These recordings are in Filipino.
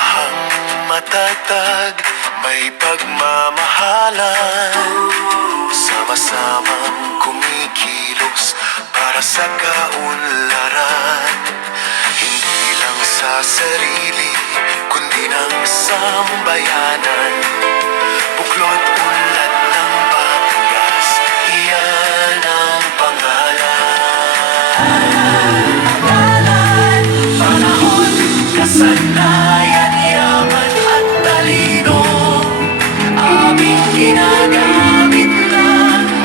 Samahang matatag, may pagmamahalan, sama-samang kumikilos para sa kaunlaran. Hindi lang sa sarili, kundi ng sambayanan. Buklod unlad ng Batangas, iyan ang pangalan. Panahon, kasanayan, yaman at talino, aming ginagamit na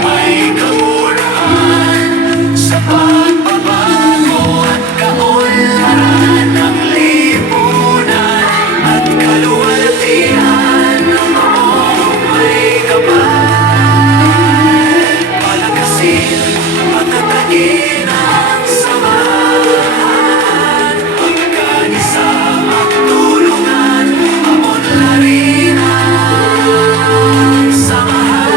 may kabuluhan sa pagbabago at kaunlaran ng lipunan at kaluwalhatian ng buong may kapal. Palakasin, patatagin ang samahan, pagkanisa at tulungan, pamunlarin ang samahan,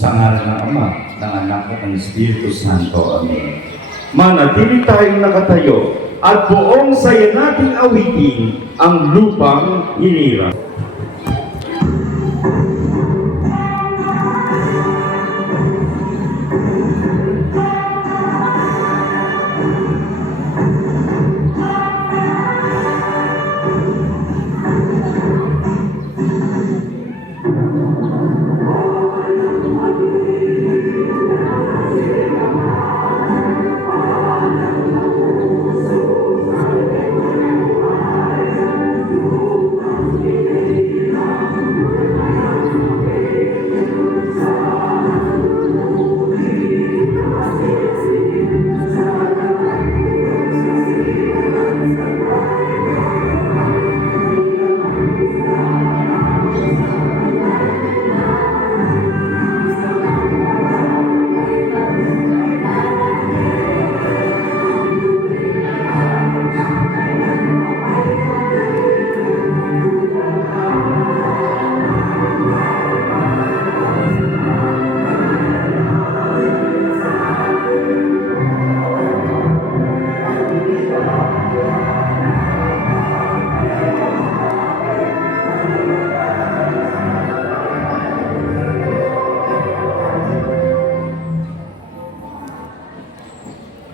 Sa ngalan ng Ama, ng Anak at ng Espiritu Santo. Amen. Manatili tayong nakatayo at buong saya nating awitin ang lupang hinirang.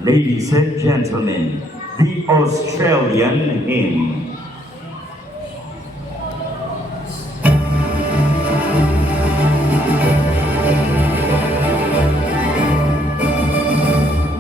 Ladies and gentlemen, the Australian hymn.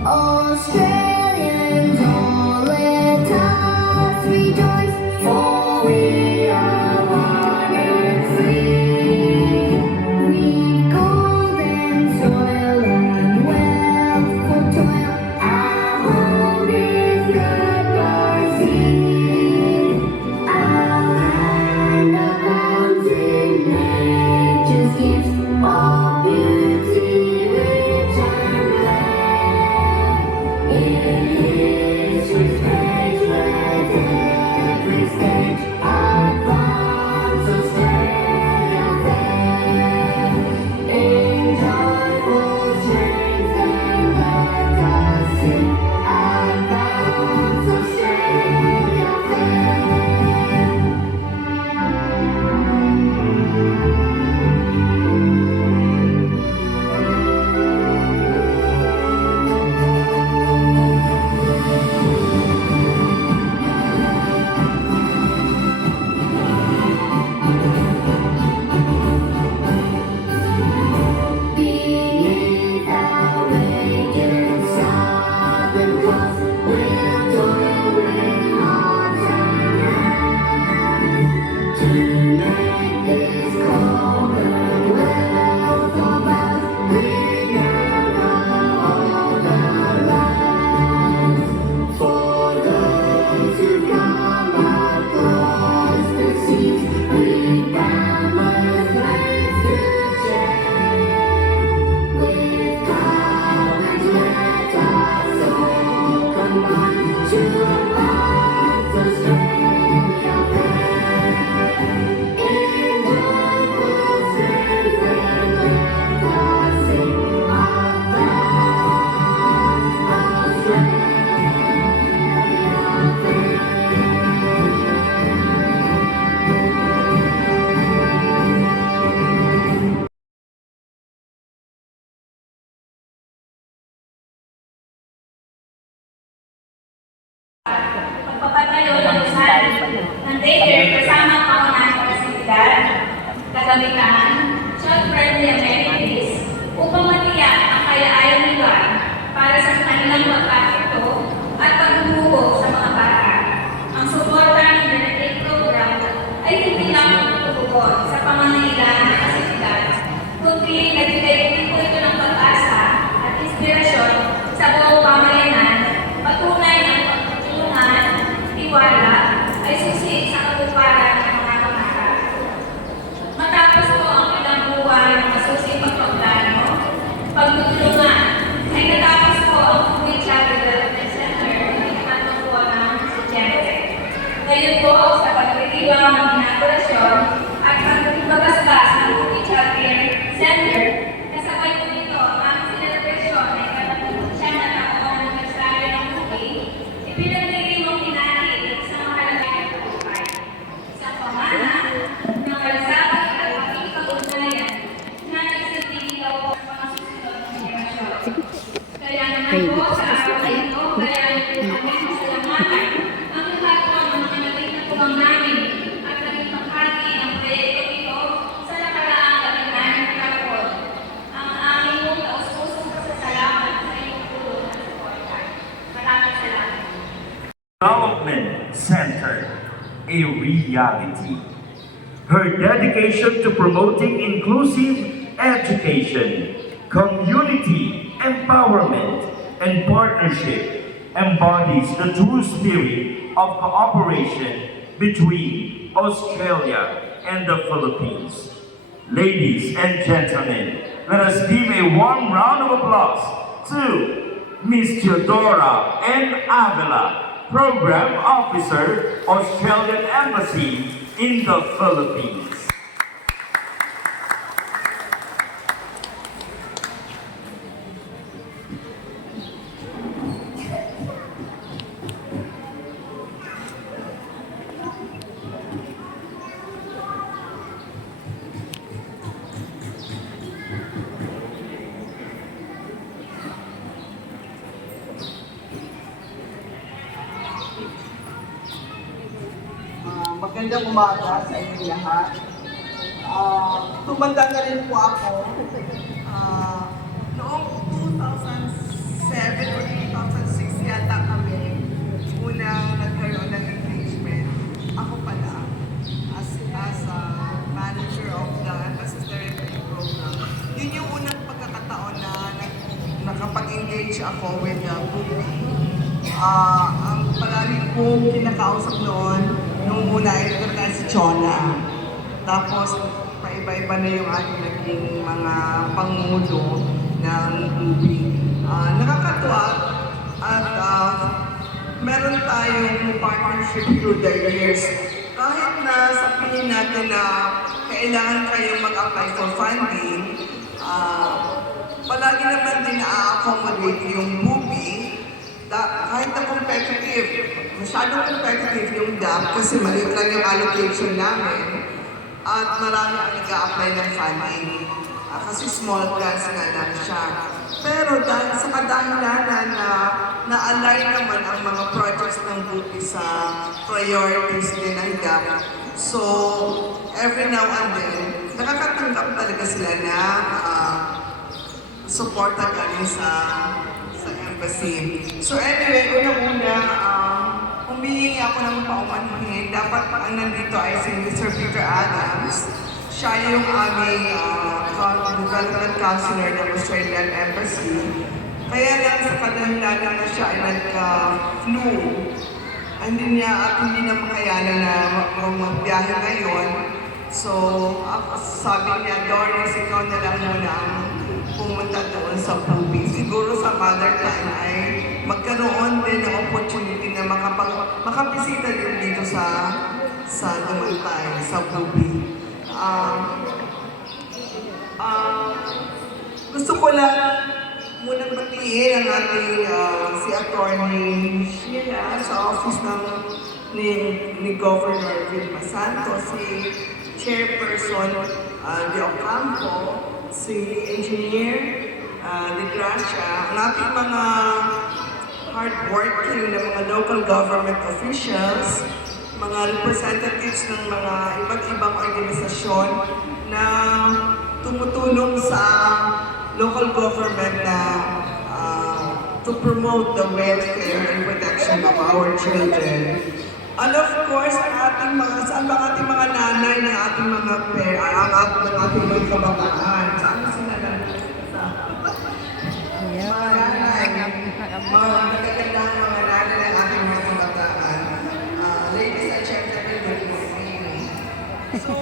Australians, all let us rejoice, for we are one and free. We've golden soil and wealth for toil, our home is the sea. tugon sa pamangailangan ng kasalukuyan, kundi nagbigay din po ito ng pag-asa at inspirasyon sa buong pamayanan, patunay ng pagtutulungan, tiwala, ay susi sa katuparan ng mga pangarap. Matapos po ang ilang buwan ng masusing pagpaplano, pagtutulungan, ay natapos po ang Public Child Development Center ng ikatlong buwan ng Setyembre. Ngayon po sa pagtitiwang ng inaugurasyon at pagbagasgas ng Public Child Care Center, kasabay po nito ang aming selebrasyon ay katapusyan na taong anibersaryo ng Buki, ipinagdirimong tinatid ng isang mahalagang tagumpay. Sa pamana ng kalsada at pakikipag-ugnayan na nagsisilbihan po sa mga susunod na henerasyon. Kaya naman po sa araw na ito, kaya natin kami masalamatan ang lahat po ng mga nagtitulungan namin at naging bahagi ng proyektong ito sa nakaraang labihan ng kapon. Ang aming pong taus-pusong pasasalamat sa iyong tulong at suporta. Maraming salamat. Development Center, a reality. Her dedication to promoting inclusive education, community empowerment, and partnership embodies the true spirit of cooperation between Australia and the Philippines. Ladies and gentlemen, let us give a warm round of applause to Miss Theodora N. Avila, Program Officer, Australian Embassy in the Philippines. Magandang umaga sa inyong lahat. Tumanda na rin po ako. Noong 2007 or 2006 yata kami unang nagkaroon ng engagement. Ako pala, as a manager of the Emphasis Therapy Program. Yun yung unang pagkakataon na nakapag-engage ako with the Buki. Ang palagi kong kinakausap noon, nung una ay talaga si Chona. Tapos, paiba-iba na yung ating naging mga pangulo ng Buki. Nakakatuwa at meron tayong partnership through the years. Kahit na sabihin natin na kailangan kayong mag-apply for funding, palagi naman din na-accommodate yung Buki. Kahit na competitive, masyadong competitive yung DAP kasi maliit lang yung allocation namin at marami ang nag-a-apply ng funding kasi small grants nga lang siya. Pero dahil sa kadahilanan na na-align naman ang mga projects ng Buki sa priorities din ng DAP, so every now and then, nakakatanggap talaga sila na suporta galing sa embassy. So anyway, unang-una, humihingi ako ng paumanhin. Dapat ang nandito ay si Mr. Peter Adams. Siya yung aming development counselor ng Australian Embassy. Kaya lang sa kadahilanan na siya ay nagka-flu, hindi na makayanan na magbiyahe ngayon. So, sabi niya, Doris, ikaw na lang muna ang pumunta doon sa Buki. Siguro sa mother time ay magkaroon din ng opportunity na makabisita din dito sa Dumantay, sa Buki. Gusto ko lang munang batiin ang ating si Attorney Sheila sa office ni Governor Vilma Santos, si Chairperson De Ocampo, si Engineer De Gracia, ang ating mga hardworking na mga local government officials, mga representatives ng mga iba't ibang organisasyon na tumutulong sa local government na to promote the welfare and protection of our children. And of course, ang ating mga, saan ba ang ating mga nanay ng ating mga ng ating mga kabataan? Saan ba sila nandito? Mga nanay, mga nagagandang mga nanay ng ating mga kabataan. Ladies and gentlemen, good morning. So,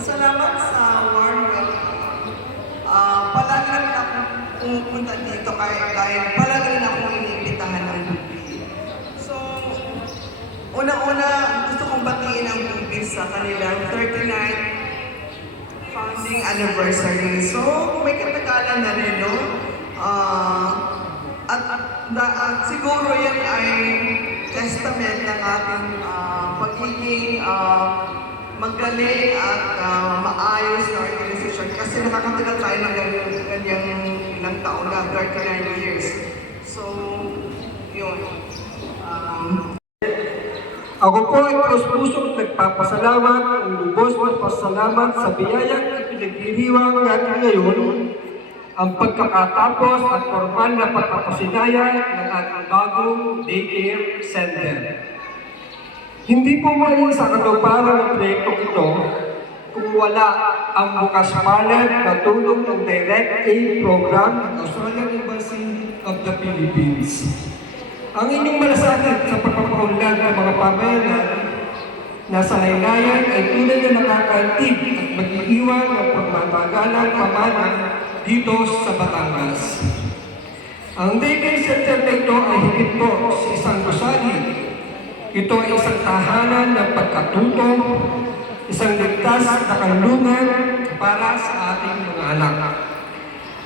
salamat sa warm welcome. Palagi naman ako pumupunta dito dahil palagi rin akong iniimbitahan ng Bubi. So, una-una, gusto kong batiin ang Bubi sa kanilang 39th founding anniversary. So, may katagalan na rin, no? At siguro yan ay testament ng ating pagiging magaling at maayos na organization kasi nakakatagal tayo ng ganyang ilang taon na, 39 years. So, yun. Ako po ay pusong nagpapasalamat, ang lubos na pasalamat sa biyayang ipinagdiriwang natin ngayon, ang pagkakatapos at formal na pagpapasinayan ng ating bagong daycare center. Hindi po may sa katuparan ng proyektong ito kung wala ang bukas palad na tulong ng Direct Aid Program ng Australian Embassy of the Philippines. Ang inyong malasakit sa pagpapaunlad ng mga pamayanan na sa laylayan ay tunay na nakakaantig at mag-iiwan ng pagmatagalang pamana dito sa Batangas. Ang daycare center na ito ay higit po sa isang gusali. Ito ay isang tahanan ng pagkatuto, isang ligtas na kanlungan para sa ating mga anak,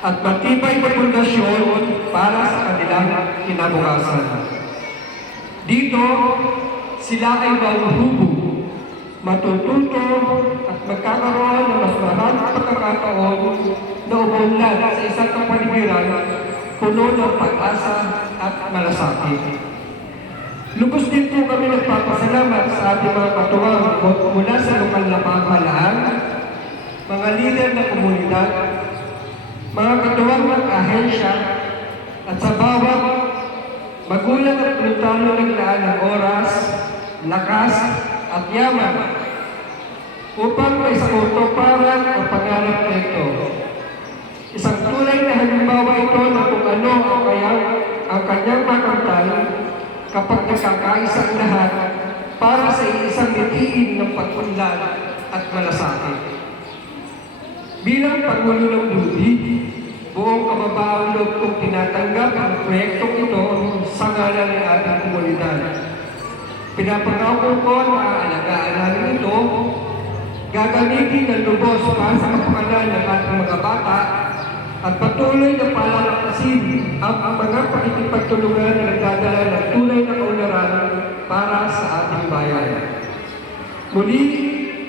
at matibay na pundasyon para sa kanilang kinabukasan. Dito, sila ay mahuhubog, matututo at magkakaroon ng mas maraming pagkakataon na umunlad sa isang kapaligiran puno ng pag-asa at malasakit. Lubos din po kami nagpapasalamat sa ating mga katuwang mula sa lokal na pamahalaan, mga lider ng komunidad, mga katuwang ng ahensya, at sa bawat magulang at voluntaryo naglaan ng oras, lakas, at yaman upang may sakutuparan ang pangarap na ito. Isang tunay na halimbawa ito na kung ano o kaya ang kanyang makamtan kapag nagkakaisa ang lahat para sa isang litiin ng pag-unlad at malasakit. Bilang Pangulo ng Bubi, buong kababaang loob kong tinatanggap ang proyektong ito sa ngalan ng ating komunidad. Pinapangako ko na aalagaan namin ito, gagamitin ng lubos para sa kapakanan ng ating mga bata at patuloy na palalakasin ang mga pakikipagtulungan na nagdadala ng tunay na kaunlaran para sa ating bayan. Muli,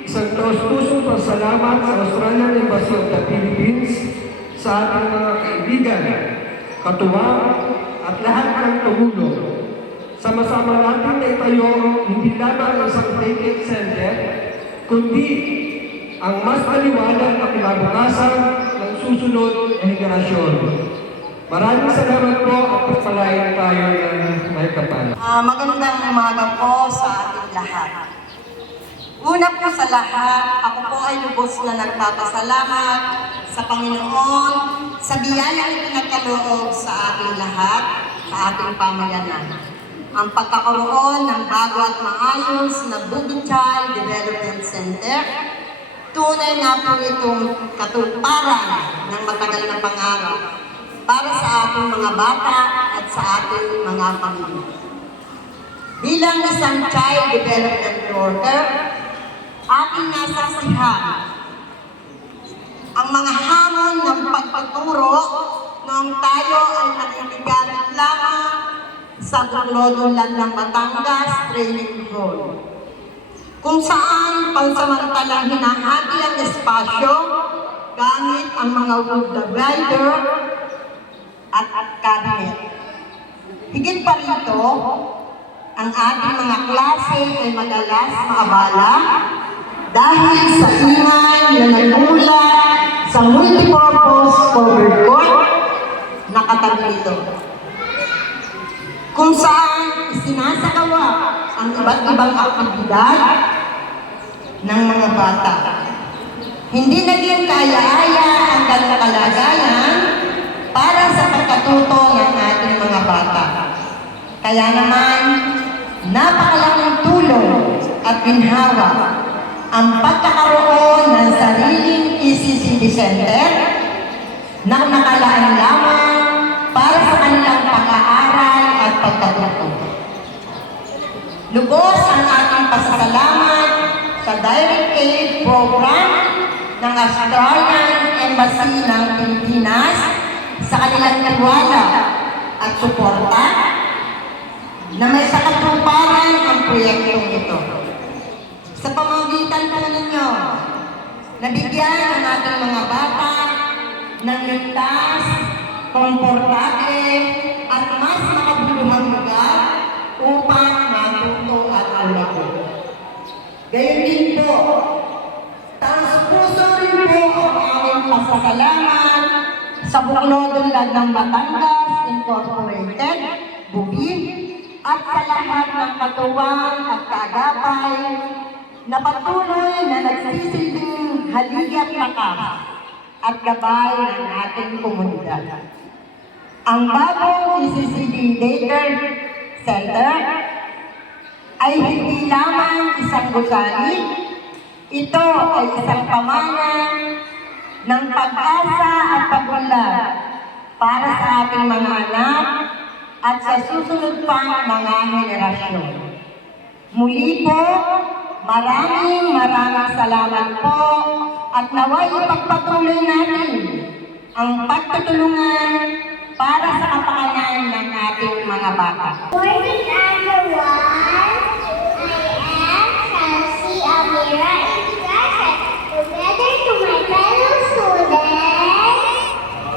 isang taos-pusong pasalamat sa Australian Embassy of the Philippines sa ating mga kaibigan, katuwang at lahat ng tumulong. Sama-sama natin na itayo hindi lamang isang daycare center, kundi ang mas maliwanag na kinabukasan ng susunod na henerasyon. Maraming salamat po at pagpalain tayo ng may kapal. Magandang umaga po sa ating lahat. Una po sa lahat, ako po ay lubos na nagpapasalamat sa Panginoon sa biyayang ipinagkaloob sa ating lahat, sa ating pamayanan. Ang pagkakaroon ng bago at maayos na Bubi Child Development Center, tunay nga po itong katuparan ng matagal na pangarap para sa ating mga bata at sa ating mga pamilya. Bilang isang child development worker, ating nasaksihan ang mga hamon ng pagpaturo noong tayo ay nakikigamit lamang sa Gurlodolan ng Batangas Training Hall, kung saan pansamantalang hinahati ang espasyo gamit ang mga wood divider at cabinet. Higit pa rito, ang ating mga klase ay madalas maabala dahil sa ingay na nagmula sa multipurpose covered court na katabi nito, kung saan isinasagawa ang iba't ibang aktibidad ng mga bata. Hindi naging kaya-aya ang ganong kalagayan para sa pagkatuto ng ating mga bata. Kaya naman, napakalaking tulong at ginhawa ang pagkakaroon ng sariling ECCD Center na nakalaan lamang para sa kanilang pag-aaral at pagkatuto. Lubos ang ating pasasalamat sa Direct Aid Program ng Australian Embassy ng Pilipinas sa kanilang tiwala at suporta na may sakatuparan ang proyektong ito. Sa pamamagitan po ninyo, nabigyan ang ating mga bata ng ligtas, komportable at mas makabuluhang lugar upang matuto at alago. Gayon din po, taos-puso rin po ang aming pasasalamat sa Buklodunlad ng Batangas Incorporated, Bubid, at sa lahat ng katuwang at kaagapay na patuloy na nagsisilbing haligi at lakas at gabay ng ating komunidad. Ang bagong ECCD Daycare Center ay hindi lamang isang gusali, ito ay isang pamana ng pag-asa at pag-unlad para sa ating mga anak at sa susunod pang mga henerasyon. Muli po, maraming salamat po at naway ipagpatuloy natin ang pagtutulungan para sa kapakanan ng ating mga bata. Morning everyone! I am Chelsea Amira Indrasan. Together to my fellow students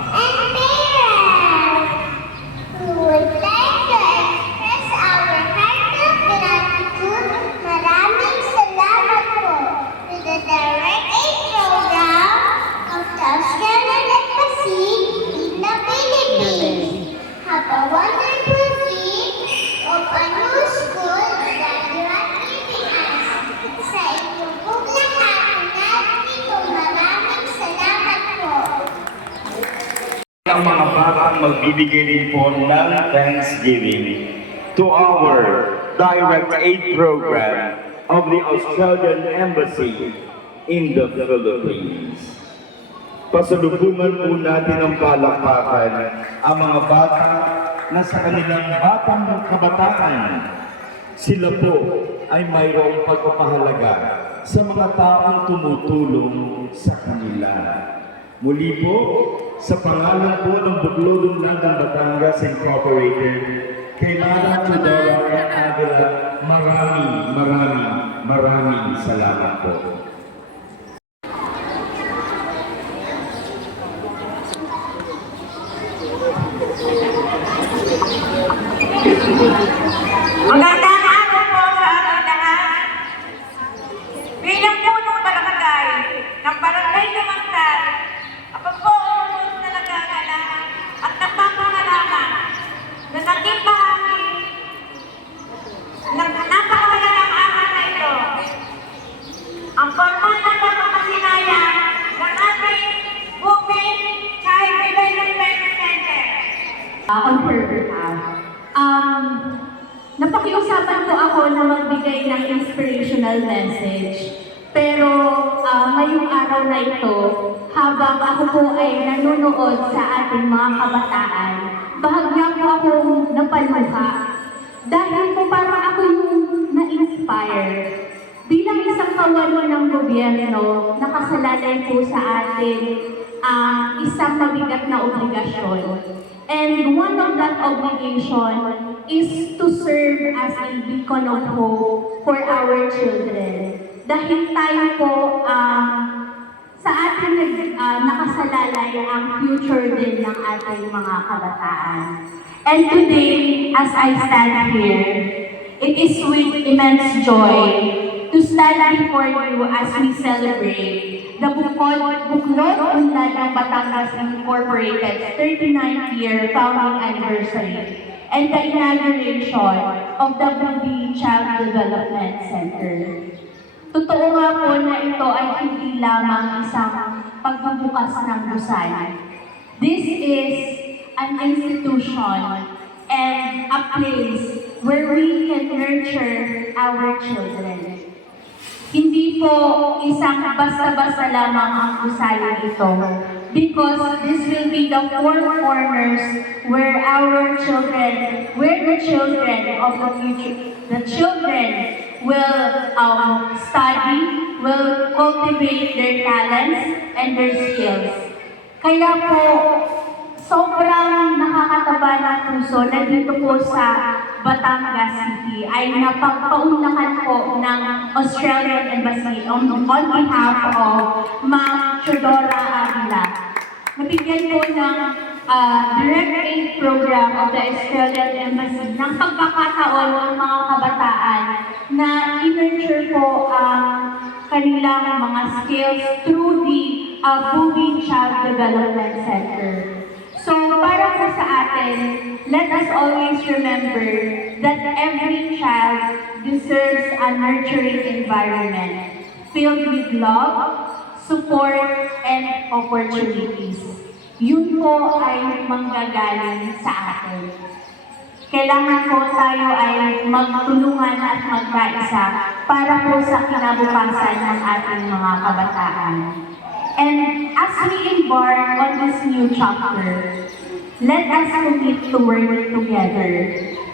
and parents, we would like to express our heartfelt gratitude. Maraming salamat po to the Direct Aid Program of the Australian Embassy in the Philippines. Have a wonderful week of a new school that you are giving us. Sa inyong pong lahat, narito maraming salamat po. Ang mga batang magbibigay rin po ng Thanksgiving to our Direct Aid Program of the Australian Embassy in the Philippines. Pasalubungan po natin ang palakpakan ang mga bata na sa kanilang batang kabataan. Sila po ay mayroong pagpapahalaga sa mga taong tumutulong sa kanila. Muli po, sa pangalan po ng Buklodunlad ng Batangas Incorporated, kay Madam Tudora Aguila, maraming salamat po. Magandang araw po sa ating lahat. Bilang punong barangay ng Barangay Lumagtan, ako po ang lubos na nagagalang at nagpapangalaman na naging bahagi ng napakawalang araw na ito. Ang formal na pagkakasinayang ng ating Bukid Child Development Center. On her behalf. Napakiusapan po ako na magbigay ng inspirational message. Pero ngayong araw na ito, habang ako po ay nanonood sa ating mga kabataan, bahagya po akong napaluha. Dahil po parang ako yung na-inspire. Bilang isang kawani ng gobyerno, nakasalalay po sa atin ang isang mabigat na obligasyon. And one of that obligation is to serve as a beacon of hope for our children. Dahil tayo po sa atin nakasalalay ang future din ng ating mga kabataan. And today, as I stand here, it is with immense joy to stand before you as we celebrate the Buklodunlad ng Batangas Incorporated 39th year founding anniversary. and the inauguration of the Bubi Child Development Center. Totoo nga po na ito ay hindi lamang isang pagbubukas ng gusali. This is an institution and a place where we can nurture our children. Hindi po isang basta-basta lamang ang gusali ito, because this will be the four corners where the children of the future, the children will study, will cultivate their talents and their skills. Kaya po, sobrang nakakataba ng puso na dito po sa Batangas City ay napagpaunlakan po ng Australian Embassy on behalf of Ma'am Chodora Avila. Nabigyan po ng direct aid program of the Australian Embassy ng pagkakataon ng mga kabataan na i-nurture po ang kanilang mga skills through the Bubi Child Development Center. So, para po sa atin, let us always remember that every child deserves a nurturing environment filled with love, support, and opportunities. Yun po ay manggagaling sa atin. Kailangan po tayo ay magtulungan at magkaisa para po sa kinabukasan ng ating mga kabataan. And as we embark on this new chapter, let us commit to work together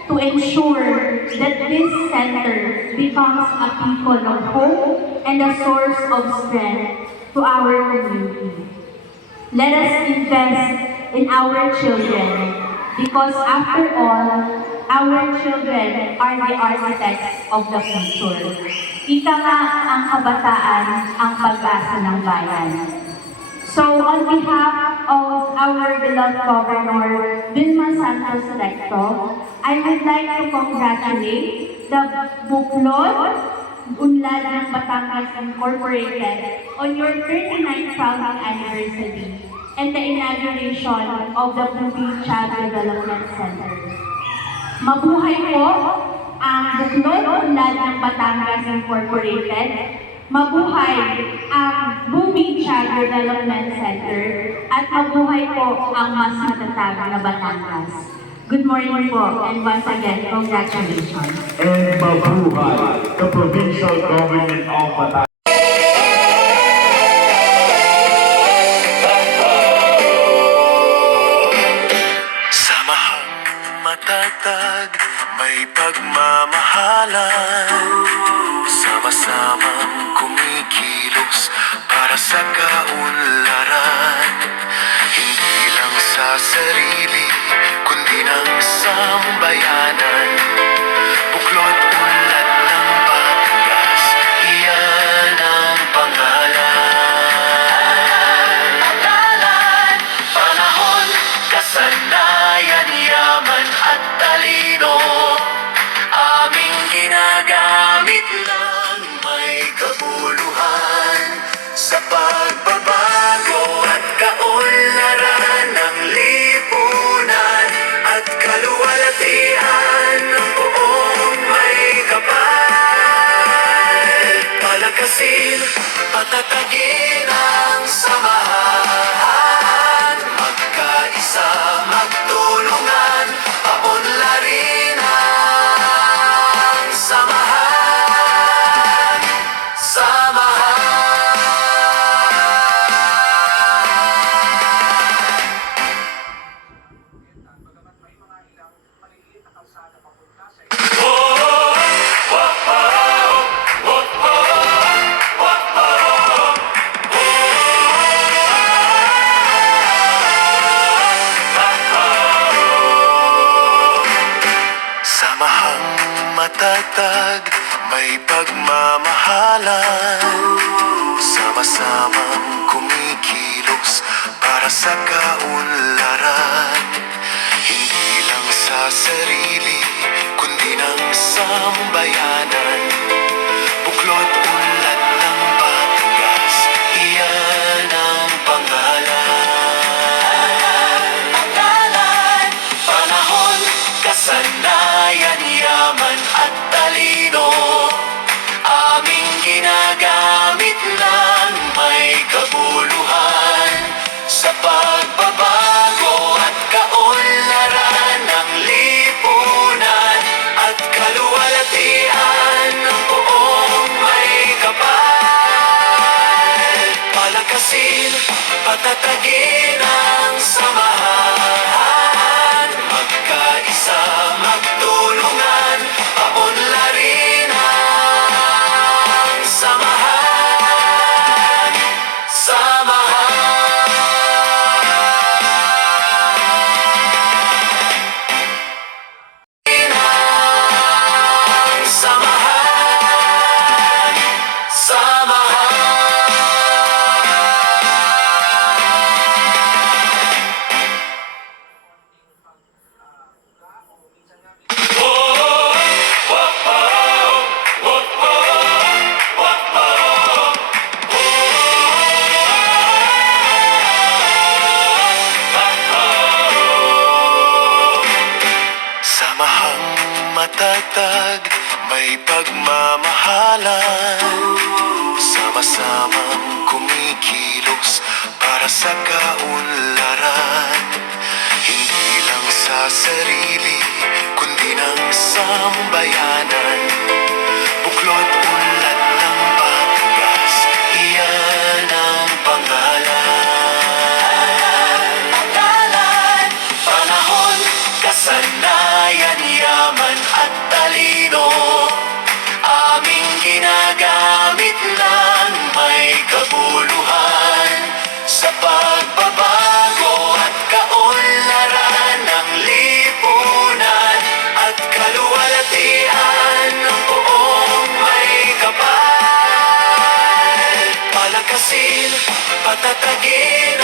to ensure that this center becomes a beacon of hope and a source of strength to our community. Let us invest in our children, because after all, our children are the architects of the future. Ika nga ang kabataan ang pag-asa ng bayan. So, on behalf of our beloved Governor Vilma Santos Recto, I would like to congratulate the Buklod Unlad ng Batangas Incorporated on your 39th founding anniversary and the inauguration of the Bubi Child Development Center. Mabuhay po ang Buklod Unlad ng Batangas Incorporated. Mabuhay ang Bubi Child Development Center at mabuhay po ang mas matatag na Batangas. Good morning po, and once again, congratulations. And mabuhay the provincial government of Batangas. Samahang matatag, may pagmamahalan. Sama-samang kumikilos para sa kaunlaran. Hindi lang sa sarili, kundi ng sambayanan. Buklod unlad ng Batangas, iyan ang pangalan. Pagdalan, panahon, kasanayan, yaman at talino, aming ginagamit lang may kabuluhan sa pagbabago at kaunlaran ng lipunan at kaluwalhatian ng buong may kapal. Palakasin, patatagin ang samahan, magkaisa, magtulungan, paunlarin ang samahan. Samahang matatag, may pagmamahalan. Sama-samang kumikilos para sa kaunlaran. Hindi lang sa sarili, kundi ng sambayanan. Buklod unlad ng Batangas, iyan ang pangalan. Pagdalan, panahon, kasanayan, patatagin ang samahan. Magkaisa, magtulungan, paunlarin ang samahan. Samahan. Ang samahan. Samahan. Samahang matatag, may pagmamahalan. Sama-samang kumikilos para sa kaunlaran. Hindi lang sa sarili, kundi ng sambayanan. Buklod ulat ng Batangas, iyan ang pangalan. Pangalan, panahon, kasanayan, yaman at talino. Aming ginagamit ng may kabuluhan sa pagbabago at kaunlaran ng lipunan at kaluwalhatian ng buong may kapal. Palakasin, patatagin